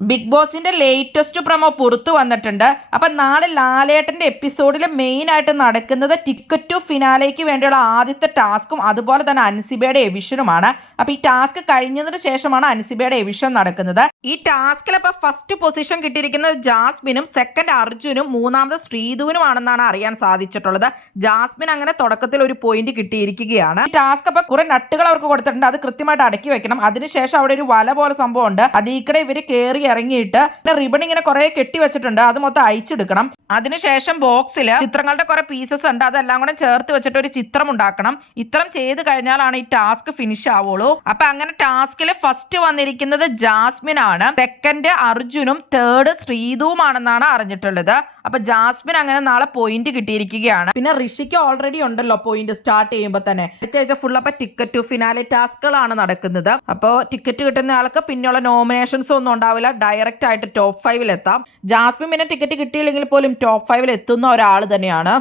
Big ബോസിന്റെ latest promo പുറത്തു വന്നിട്ടുണ്ട്. അപ്പൊ നാളെ ലാലേട്ടന്റെ എപ്പിസോഡിൽ മെയിൻ ആയിട്ട് നടക്കുന്നത് ടിക്കറ്റ് ടു ഫിനാലേക്ക് വേണ്ടിയുള്ള ആദ്യത്തെ ടാസ്കും അതുപോലെ തന്നെ അൻസിബയുടെ എവിഷനുമാണ്. അപ്പൊ ഈ ടാസ്ക് കഴിഞ്ഞതിന് ശേഷമാണ് അൻസിബയുടെ എവിഷൻ നടക്കുന്നത്. ഈ ടാസ്കിൽ അപ്പൊ ഫസ്റ്റ് പൊസിഷൻ കിട്ടിയിരിക്കുന്നത് ജാസ്മിനും, സെക്കൻഡ് അർജുനും, മൂന്നാമത് ശ്രീധുവിനുമാണെന്നാണ് അറിയാൻ സാധിച്ചിട്ടുള്ളത്. ജാസ്മിൻ അങ്ങനെ തുടക്കത്തിൽ ഒരു പോയിന്റ് കിട്ടിയിരിക്കുകയാണ്. ഈ ടാസ്ക് അപ്പൊ കുറെ നട്ടുകൾ അവർക്ക് കൊടുത്തിട്ടുണ്ട്, അത് കൃത്യമായിട്ട് അടക്കി വെക്കണം. അതിനുശേഷം അവിടെ ഒരു വല പോലെ സംഭവം ഉണ്ട്, അതീക്കടെ ഇവര് കയറി ഇറങ്ങിയിട്ട് റിബൺ ഇങ്ങനെ കുറെ കെട്ടി വെച്ചിട്ടുണ്ട്, അത് മൊത്തം അയച്ചെടുക്കണം. അതിനുശേഷം ബോക്സിൽ ചിത്രങ്ങളുടെ കുറെ പീസസ് ഉണ്ട്, അതെല്ലാം കൂടെ ചേർത്ത് വെച്ചിട്ട് ഒരു ചിത്രം ഉണ്ടാക്കണം. ഇത്രം ചെയ്ത് കഴിഞ്ഞാലാണ് ഈ ടാസ്ക് ഫിനിഷ് ആവുള്ളൂ. അപ്പൊ അങ്ങനെ ടാസ്കിൽ ഫസ്റ്റ് വന്നിരിക്കുന്നത് ജാസ്മിൻ ആണ്, സെക്കൻഡ് അർജുനും, തേർഡ് ശ്രീധുവുമാണെന്നാണ് അറിഞ്ഞിട്ടുള്ളത്. അപ്പൊ ജാസ്മിൻ അങ്ങനെ നാളെ പോയിന്റ് കിട്ടിയിരിക്കുകയാണ്. പിന്നെ ഋഷിക്ക് ഓൾറെഡി ഉണ്ടല്ലോ പോയിന്റ് സ്റ്റാർട്ട് ചെയ്യുമ്പോൾ തന്നെ. അടുത്ത ഫുൾ അപ്പൊ ടിക്കറ്റ് ടു ഫിനാലെ ടാസ്കുകളാണ് നടക്കുന്നത്. അപ്പോൾ ടിക്കറ്റ് കിട്ടുന്ന ആൾക്ക് പിന്നെയുള്ള നോമിനേഷൻസ് ഒന്നും ഉണ്ടാവില്ല, ഡയറക്റ്റ് ആയിട്ട് ടോപ്പ് 5 എത്താം. ജാസ്മിൻ പിന്നെ ടിക്കറ്റ് കിട്ടിയില്ലെങ്കിൽ പോലും ടോപ്പ് 5 എത്തുന്ന ഒരാൾ തന്നെയാണ്.